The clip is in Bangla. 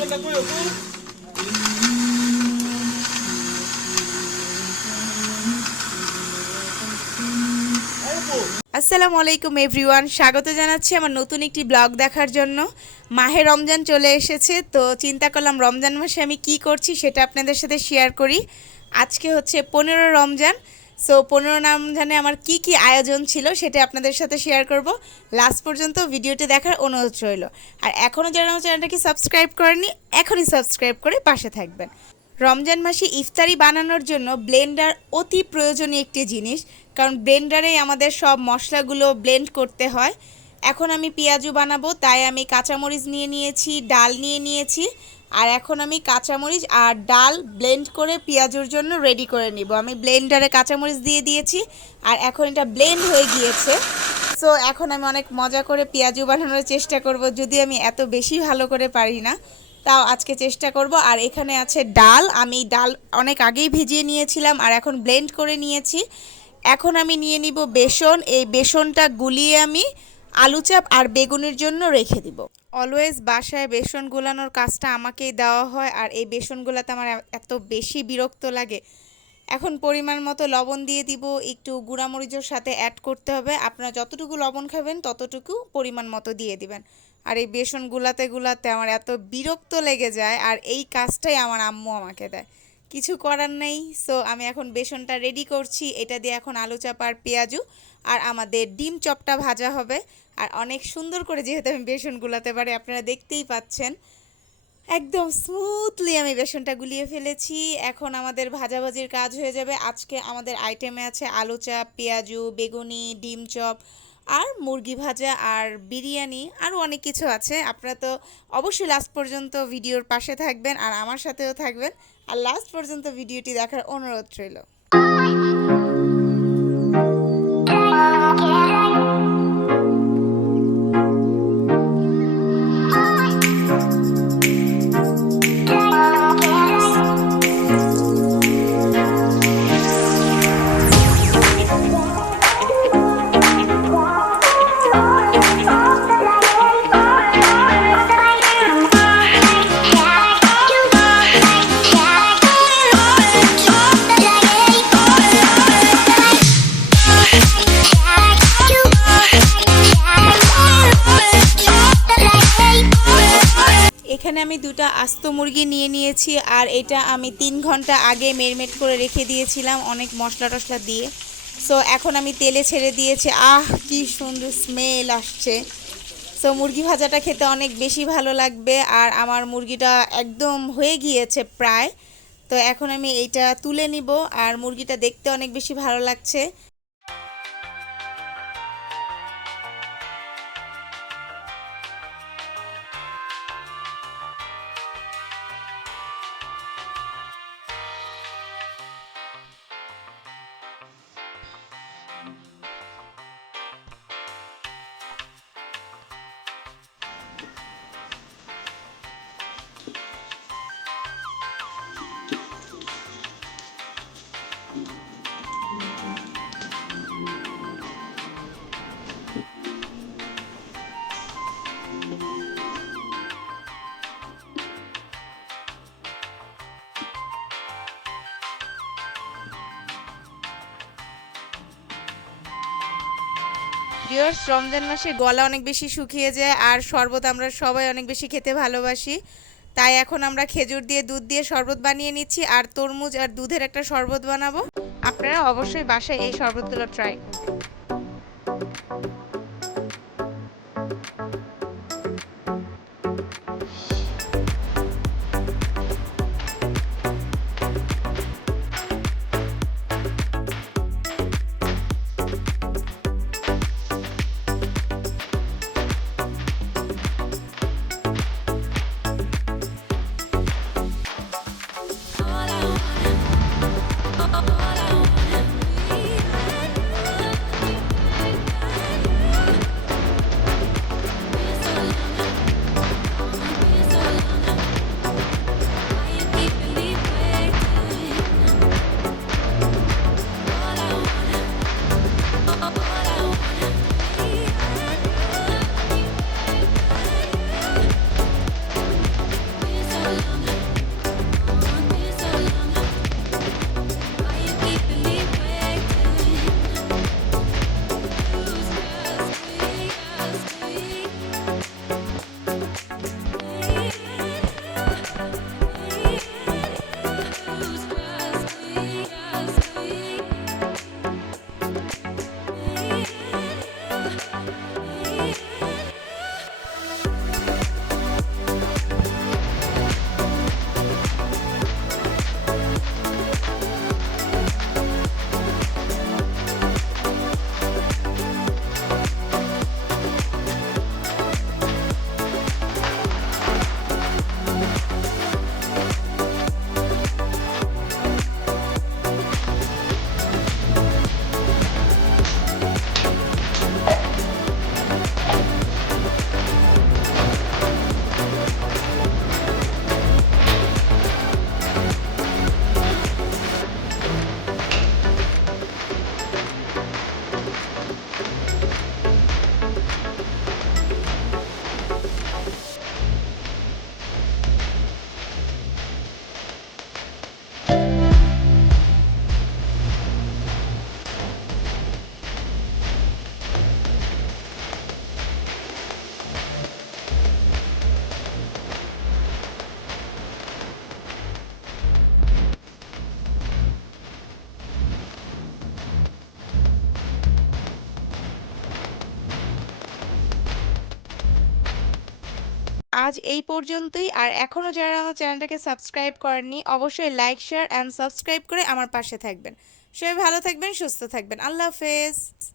আসসালামু আলাইকুম এভরিওয়ান, স্বাগত জানাচ্ছি আমার নতুন একটি ব্লগ দেখার জন্য। মাহে রমজান চলে এসেছে, তো চিন্তা করলাম রমজান মাসে আমি কি করছি সেটা আপনাদের সাথে শেয়ার করি। আজকে হচ্ছে 15 রমজান। সো 15 রমজানে আমার কি কি আয়োজন ছিল সেটা আপনাদের সাথে শেয়ার করব। লাস্ট পর্যন্ত ভিডিওটি দেখার অনুরোধ রইল। আর এখনও যারা আমার চ্যানেলটাকে সাবস্ক্রাইব করেননি, এখনই সাবস্ক্রাইব করে পাশে থাকবেন। রমজান মাসে ইফতারি বানানোর জন্য ব্লেন্ডার অতি প্রয়োজনীয় একটি জিনিস, কারণ ব্লেন্ডারেই আমাদের সব মশলাগুলো ব্লেন্ড করতে হয়। এখন আমি পেঁয়াজু বানাবো, তাই আমি কাঁচামরিচ নিয়ে নিয়েছি, ডাল নিয়ে নিয়েছি। আর এখন আমি কাঁচামরিচ আর ডাল ব্লেন্ড করে পেঁয়াজুর জন্য রেডি করে নিব। আমি ব্লেন্ডারে কাঁচামরিচ দিয়ে দিয়েছি আর এখন এটা ব্লেন্ড হয়ে গিয়েছে। সো এখন আমি অনেক মজা করে পেঁয়াজু বানানোর চেষ্টা করব, যদি আমি এত বেশি ভালো করে পারি না, তাও আজকে চেষ্টা করব। আর এখানে আছে ডাল, আমি ডাল অনেক আগেই ভিজিয়ে নিয়েছিলাম আর এখন ব্লেন্ড করে নিয়েছি। এখন আমি নিয়ে নিব বেসন, এই বেসনটা গুলিয়ে আমি আলু চাপ আর বেগুনের জন্য রেখে দিব। অলওয়েজ বাসায় বেসন গুলানোর কাজটা আমাকেই দেওয়া হয়, আর এই বেসন গুলাতে আমার এত বেশি বিরক্ত লাগে। এখন পরিমাণ মতো লবণ দিয়ে দিব, একটু গুঁড়ামরিচের সাথে অ্যাড করতে হবে। আপনারা যতটুকু লবণ খাবেন ততটুকু পরিমাণ মতো দিয়ে দিবেন। আর এই বেসন গুলাতে গুলাতে আমার এত বিরক্ত লেগে যায়, আর এই কাজটাই আমার আম্মু আমাকে দেয়, কিছু করার নেই। সো আমি এখন বেসনটা রেডি করছি, এটা দিয়ে এখন আলু চাপ আর পেঁয়াজু আর আমাদের ডিম চপটা ভাজা হবে। আর অনেক সুন্দর করে যেহেতু আমি বেসন গুলাতে পারি, আপনারা দেখতেই পাচ্ছেন একদম স্মুথলি আমি বেসনটা গুলিয়ে ফেলেছি। এখন আমাদের ভাজাভাজির কাজ হয়ে যাবে। আজকে আমাদের আইটেমে আছে আলু চাপ, পেঁয়াজু, বেগুনি, ডিম চপ আর মুরগি ভাজা আর বিরিয়ানি, আরও অনেক কিছু আছে। আপনারা তো অবশ্যই লাস্ট পর্যন্ত ভিডিওর পাশে থাকবেন আর আমার সাথেও থাকবেন, আর লাস্ট পর্যন্ত ভিডিওটি দেখার অনুরোধ রইল। এখানে আমি দুটো আস্ত মুরগি নিয়ে নিয়েছি, আর এটা আমি 3 ঘন্টা আগে মেরিনেট করে রেখে দিয়েছিলাম অনেক মশলা টশলা দিয়ে। সো এখন আমি তেলে ছেড়ে দিয়েছি। কি সুন্দর স্মেল আসছে। সো মুরগি ভাজাটা খেতে অনেক বেশি ভালো লাগবে, আর আমার মুরগিটা একদম হয়ে গিয়েছে প্রায়। তো এখন আমি এইটা তুলে নিব, আর মুরগিটা দেখতে অনেক বেশি ভালো লাগছে। ভিউয়ার্স, রমজান মাসে গলা অনেক বেশি শুকিয়ে যায়, আর শরবত আমরা সবাই অনেক বেশি খেতে ভালোবাসি। তাই এখন আমরা খেজুর দিয়ে দুধ দিয়ে শরবত বানিয়ে নিচ্ছি, আর তরমুজ আর দুধের একটা শরবত বানাবো। আপনারা অবশ্যই বাসায় এই শরবতগুলো ট্রাই করবেন। আজ এই পর্যন্তই। আর এখনও যারা আমার চ্যানেলটাকে সাবস্ক্রাইব করেননি অবশ্যই লাইক শেয়ার অ্যান্ড সাবস্ক্রাইব করে আমার পাশে থাকবেন। সবাই ভালো থাকবেন, সুস্থ থাকবেন। আল্লাহ হাফেজ।